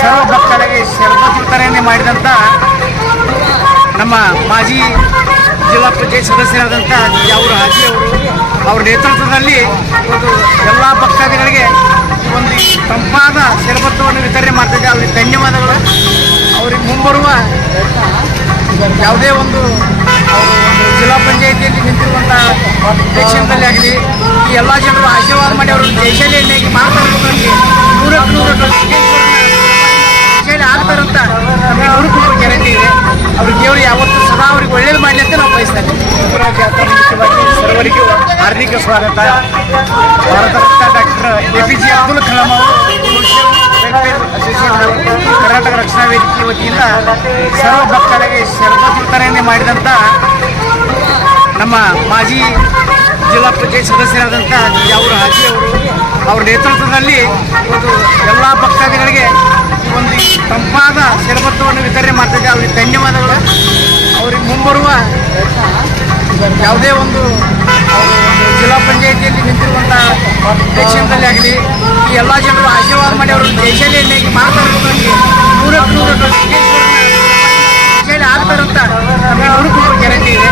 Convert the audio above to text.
ಸರ್ವ ಭಕ್ತರಿಗೆ ಶರಬತ್ ವಿತರಣೆ ಮಾಡಿದಂಥ ನಮ್ಮ ಮಾಜಿ ಜಿಲ್ಲಾ ಪಂಚಾಯತ್ ಸದಸ್ಯರಾದಂಥ ಜಾವೂರ ಹಾಜಿ ಅವರ ನೇತೃತ್ವದಲ್ಲಿ ಒಂದು ಎಲ್ಲ ಭಕ್ತಾದಿಗಳಿಗೆ ಒಂದು ತಂಪಾದ ಶರಬತ್ತವನ್ನು ವಿತರಣೆ ಮಾಡ್ತಿದ್ದೆ. ಅವ್ರಿಗೆ ಧನ್ಯವಾದಗಳು. ಅವ್ರಿಗೆ ಮುಂಬರುವ ಯಾವುದೇ ಒಂದು ಜಿಲ್ಲಾ ಪಂಚಾಯಿತಿಯಲ್ಲಿ ನಿಂತಿರುವಂಥ ಎಲೆಕ್ಷನ್ದಲ್ಲಿ ಆಗಲಿ ಈ ಎಲ್ಲ ಜನರು ಆಶೀರ್ವಾದ ಮಾಡಿ ಅವರು ಜಯಶಾಲಿಯನ್ನಾಗಿ ಮಾತಾಡೋದಕ್ಕೆ ನೂರಕ್ಕೆ ಜಯಶಾಲಿ ಆಗ್ತಾರಂತ ನಮಗೆ ನೂರಕ್ಕೆ ಗ್ಯಾರಂಟಿ ಇದೆ. ಅವ್ರಿಗೆ ದೇವರು ಯಾವತ್ತೂ ಸದಾ ಅವ್ರಿಗೆ ಒಳ್ಳೇದು ಮಾಡಲಿ ಅಂತ ನಾವು ಬಯಸ್ತಾ ಇದ್ದೀವಿ. ಜಾತ್ರೆ ಸರ್ವರಿಗೂ ಹಾರ್ದಿಕ ಸ್ವಾಗತ. ಭಾರತ ರತ್ನ ಡಾಕ್ಟರ್ APJ ಅಬ್ದುಲ್ ಕಲಾಂ ಅವರು ಕರ್ನಾಟಕ ರಕ್ಷಣಾ ವೇದಿಕೆ ವತಿಯಿಂದ ಸರ್ವ ಭಕ್ತರಿಗೆ ಶರಬತ್ ವಿತರಣೆ ಮಾಡಿದಂಥ ನಮ್ಮ ಮಾಜಿ ಜಿಲ್ಲಾ ಪಂಚಾಯತ್ ಸದಸ್ಯರಾದಂಥ ಜಾವೂರ ಹಾಜಿ ಅವರ ನೇತೃತ್ವದಲ್ಲಿ ಒಂದು ಎಲ್ಲ ಭಕ್ತಾದಿಗಳಿಗೆ ಒಂದು ತಂಪಾದ ಶರಬತ್ತವನ್ನು ವಿತರಣೆ ಮಾಡ್ತಿದ್ದೆ. ಅವ್ರಿಗೆ ಧನ್ಯವಾದಗಳು. ಅವ್ರಿಗೆ ಮುಂಬರುವ ಯಾವುದೇ ಒಂದು ಜಿಲ್ಲಾ ಪಂಚಾಯಿತಿಯಲ್ಲಿ ನಿಂತಿರುವಂಥ ಎಲೆಕ್ಷನ್ದಲ್ಲಿ ಆಗಲಿ ಈ ಎಲ್ಲ ಜನರು ಆಶೀರ್ವಾದ ಮಾಡಿ ಅವರು ಜಯಶಾಲಿಯನ್ನಾಗಿ ಮಾತಾಡೋದಕ್ಕೆ ನೂರಕ್ಕೆ ಜಯಶಾಲಿ ಆಗ್ತಾರಂತ ನಮಗೆ ನೂರಕ್ಕೆ ಗ್ಯಾರಂಟಿ ಇದೆ.